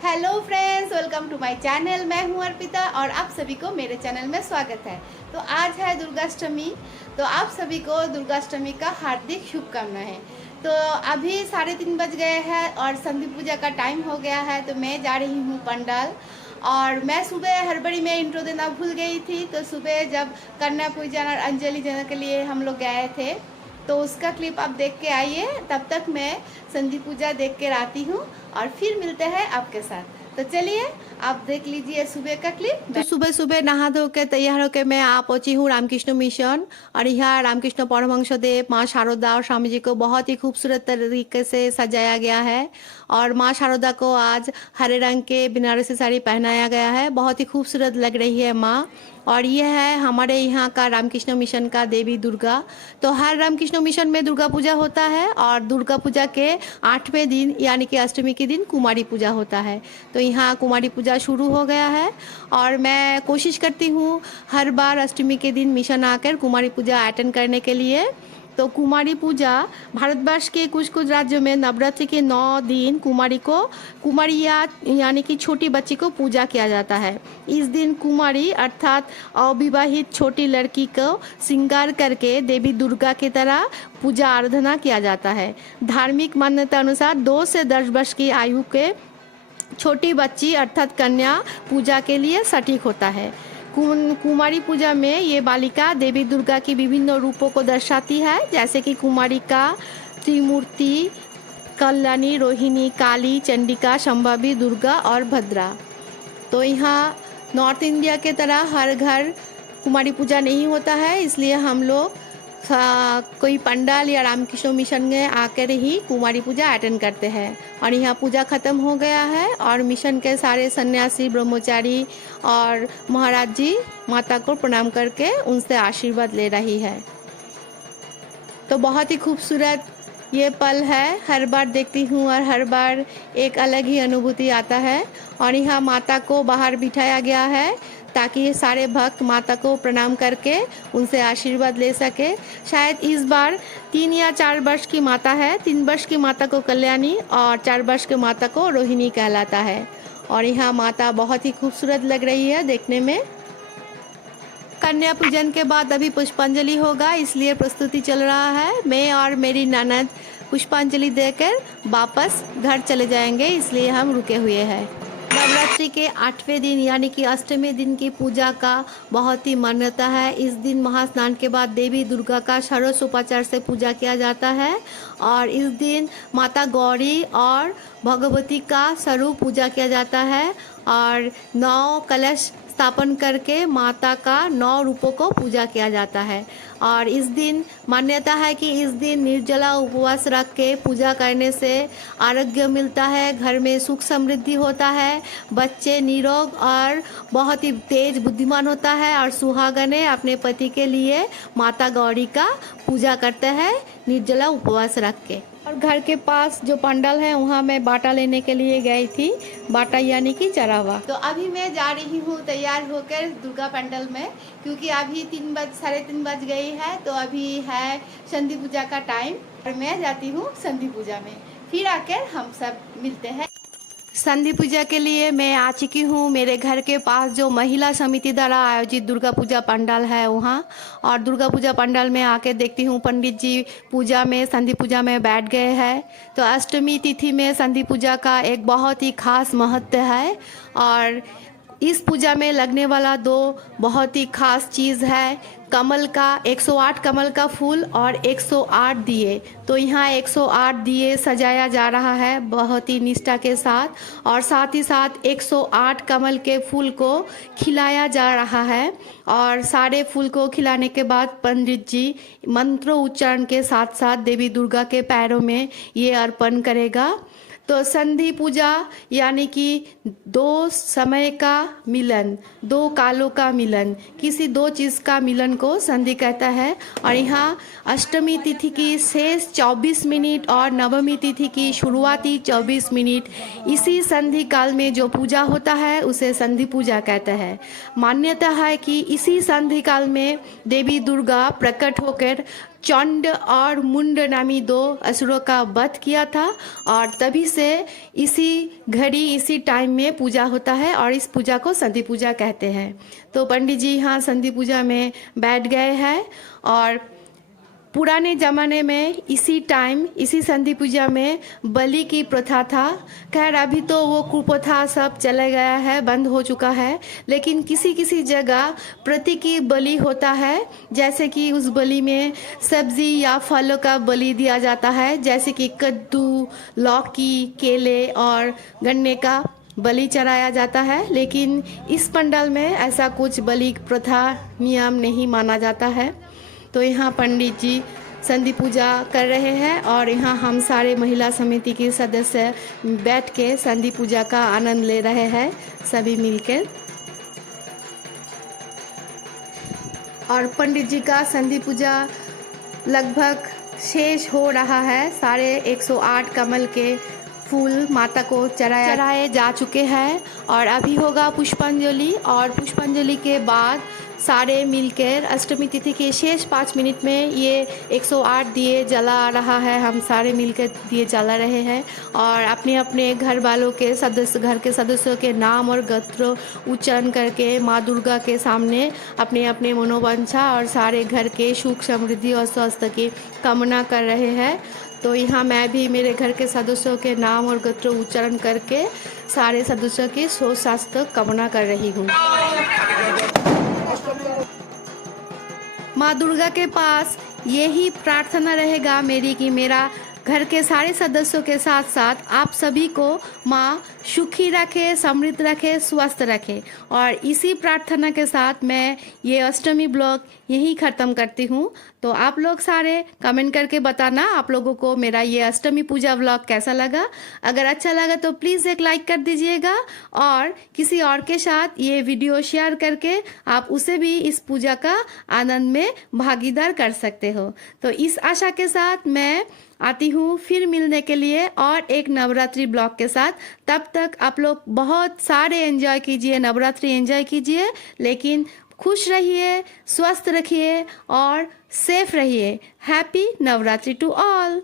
Hello friends, welcome to my channel. मैं हूं अर्पिता और आप सभी को मेरे चैनल में स्वागत है। तो आज है दुर्गाष्टमी, तो आप सभी को दुर्गाष्टमी का हार्दिक शुभकामनाएं। तो अभी 3:30 बज गए हैं और संधि पूजा का टाइम हो गया है। तो मैं जा रही हूं पंडाल। और मैं सुबह हड़बड़ी में इंट्रो देना भूल गई थी। तो सुबह जब कन्या पूजन और अंजलि देने के लिए हम लोग गए थे, तो उसका क्लिप आप देख के आइए। तब तक मैं संधि पूजा देख कर आती हूँ और फिर मिलते हैं आपके साथ। तो चलिए आप देख लीजिए सुबह का क्लिप। तो सुबह सुबह नहा धो के तैयार होकर मैं आ पहुंची हूँ रामकृष्ण मिशन। और यहाँ रामकृष्ण परमहंस देव, माँ शारदा और स्वामी जी को बहुत ही खूबसूरत तरीके से सजाया गया है। और माँ शारदा को आज हरे रंग के बनारसी साड़ी पहनाया गया है, बहुत ही खूबसूरत लग रही है माँ। और यह है हमारे यहाँ का रामकृष्ण मिशन का देवी दुर्गा। तो हर रामकृष्ण मिशन में दुर्गा पूजा होता है और दुर्गा पूजा के 8वें दिन यानी कि अष्टमी के दिन कुमारी पूजा होता है। तो यहाँ कुमारी पूजा शुरू हो गया है और मैं कोशिश करती हूँ हर बार अष्टमी के दिन मिशन आकर कुमारी पूजा अटेंड करने के लिए। तो कुमारी पूजा भारतवर्ष के कुछ कुछ राज्यों में नवरात्रि के 9 दिन कुमारिया यानी कि छोटी बच्ची को पूजा किया जाता है। इस दिन कुमारी अर्थात अविवाहित छोटी लड़की को श्रृंगार करके देवी दुर्गा की तरह पूजा आराधना किया जाता है। धार्मिक मान्यता अनुसार 2 से 10 वर्ष की आयु के छोटी बच्ची अर्थात कन्या पूजा के लिए सटीक होता है। कुमारी पूजा में ये बालिका देवी दुर्गा की विभिन्न रूपों को दर्शाती है, जैसे कि कुमारिका, त्रिमूर्ति, कल्याणी, रोहिणी, काली, चंडिका, संभावी, दुर्गा और भद्रा। तो यहाँ नॉर्थ इंडिया के तरह हर घर कुमारी पूजा नहीं होता है, इसलिए हम लोग कोई पंडाल या रामकृष्ण मिशन में आकर ही कुमारी पूजा अटेंड करते हैं। और यहाँ पूजा ख़त्म हो गया है और मिशन के सारे सन्यासी, ब्रह्मचारी और महाराज जी माता को प्रणाम करके उनसे आशीर्वाद ले रही है। तो बहुत ही खूबसूरत ये पल है, हर बार देखती हूँ और हर बार एक अलग ही अनुभूति आता है। और यहाँ माता को बाहर बिठाया गया है ताकि सारे भक्त माता को प्रणाम करके उनसे आशीर्वाद ले सके। शायद इस बार 3 या 4 वर्ष की माता है। 3 वर्ष की माता को कल्याणी और 4 वर्ष की माता को रोहिणी कहलाता है। और यहाँ माता बहुत ही खूबसूरत लग रही है देखने में। कन्या पूजन के बाद अभी पुष्पांजलि होगा, इसलिए प्रस्तुति चल रहा है। मैं और मेरी ननद पुष्पांजलि देकर वापस घर चले जाएंगे, इसलिए हम रुके हुए हैं। नवरात्रि के 8वें दिन यानी कि अष्टमी दिन की पूजा का बहुत ही मान्यता है। इस दिन महास्नान के बाद देवी दुर्गा का षोडशोपचार से पूजा किया जाता है। और इस दिन माता गौरी और भगवती का स्वरूप पूजा किया जाता है और 9 कलश स्थापन करके माता का 9 रूपों को पूजा किया जाता है। और इस दिन मान्यता है कि इस दिन निर्जला उपवास रख के पूजा करने से आरोग्य मिलता है, घर में सुख समृद्धि होता है, बच्चे निरोग और बहुत ही तेज बुद्धिमान होता है। और सुहागने अपने पति के लिए माता गौरी का पूजा करते हैं निर्जला उपवास रख के। और घर के पास जो पंडाल है वहाँ मैं बाटा लेने के लिए गई थी, बाटा यानी कि चरावा। तो अभी मैं जा रही हूँ तैयार होकर दुर्गा पंडाल में, क्योंकि अभी 3:30 बज गई है। तो अभी है संधि पूजा का टाइम और मैं जाती हूँ संधि पूजा में, फिर आकर हम सब मिलते हैं। संधि पूजा के लिए मैं आ चुकी हूँ मेरे घर के पास जो महिला समिति द्वारा आयोजित दुर्गा पूजा पंडाल है वहाँ। और दुर्गा पूजा पंडाल में आके देखती हूँ पंडित जी पूजा में, संधि पूजा में बैठ गए हैं। तो अष्टमी तिथि में संधि पूजा का एक बहुत ही खास महत्व है। और इस पूजा में लगने वाला 2 बहुत ही खास चीज़ है, कमल का 108 कमल का फूल और 108 दिए। तो यहाँ 108 दिए सजाया जा रहा है बहुत ही निष्ठा के साथ। और साथ ही साथ 108 कमल के फूल को खिलाया जा रहा है। और सारे फूल को खिलाने के बाद पंडित जी मंत्रों उच्चारण के साथ साथ देवी दुर्गा के पैरों में ये अर्पण करेगा। तो संधि पूजा यानी कि 2 समय का मिलन, 2 कालों का मिलन, किसी 2 चीज़ का मिलन को संधि कहता है। और यहाँ अष्टमी तिथि की शेष 24 मिनट और नवमी तिथि की शुरुआती 24 मिनट इसी संधि काल में जो पूजा होता है उसे संधि पूजा कहते हैं। मान्यता है कि इसी संधि काल में देवी दुर्गा प्रकट होकर चंड और मुंड नामी 2 असुरों का वध किया था, और तभी से इसी घड़ी इसी टाइम में पूजा होता है और इस पूजा को संधि पूजा कहते हैं। तो पंडित जी यहाँ संधि पूजा में बैठ गए हैं, और पुराने ज़माने में इसी टाइम इसी संधि पूजा में बलि की प्रथा था। खैर अभी तो वो कुप्रथा सब चला गया है, बंद हो चुका है, लेकिन किसी किसी जगह प्रतीकी बलि होता है, जैसे कि उस बलि में सब्जी या फलों का बलि दिया जाता है, जैसे कि कद्दू, लौकी, केले और गन्ने का बलि चढ़ाया जाता है। लेकिन इस पंडाल में ऐसा कुछ बलि प्रथा नियम नहीं माना जाता है। तो यहाँ पंडित जी संधि पूजा कर रहे हैं, और यहाँ हम सारे महिला समिति के सदस्य बैठ के संधि पूजा का आनंद ले रहे हैं सभी मिलकर। और पंडित जी का संधि पूजा लगभग शेष हो रहा है। सारे 108 कमल के फूल माता को चढ़ाए जा चुके हैं, और अभी होगा पुष्पांजलि, और पुष्पांजलि के बाद सारे मिलकर अष्टमी तिथि के शेष 5 मिनट में ये 108 दिए जला रहा है। हम सारे मिलकर दिए जला रहे हैं, और अपने अपने घर वालों के घर के सदस्यों के नाम और गोत्र उच्चारण करके माँ दुर्गा के सामने अपने अपने मनोवांछा और सारे घर के सुख समृद्धि और स्वास्थ्य की कामना कर रहे हैं। तो यहाँ मैं भी मेरे घर के सदस्यों के नाम और गोत्र उच्चारण करके सारे सदस्यों की स्वास्थ्य कामना कर रही हूँ। माँ दुर्गा के पास यही प्रार्थना रहेगा मेरी कि मेरा घर के सारे सदस्यों के साथ साथ आप सभी को माँ सुखी रखे, समृद्ध रखे, स्वस्थ रखे। और इसी प्रार्थना के साथ मैं ये अष्टमी ब्लॉग यहीं ख़त्म करती हूँ। तो आप लोग सारे कमेंट करके बताना आप लोगों को मेरा ये अष्टमी पूजा ब्लॉग कैसा लगा। अगर अच्छा लगा तो प्लीज़ एक लाइक कर दीजिएगा, और किसी और के साथ ये वीडियो शेयर करके आप उसे भी इस पूजा का आनंद में भागीदार कर सकते हो। तो इस आशा के साथ मैं आती हूँ फिर मिलने के लिए और एक नवरात्रि ब्लॉग के साथ। तब तक आप लोग बहुत सारे एंजॉय कीजिए, नवरात्रि एंजॉय कीजिए, लेकिन खुश रहिए, स्वस्थ रखिए और सेफ रहिए। Happy Navratri to all.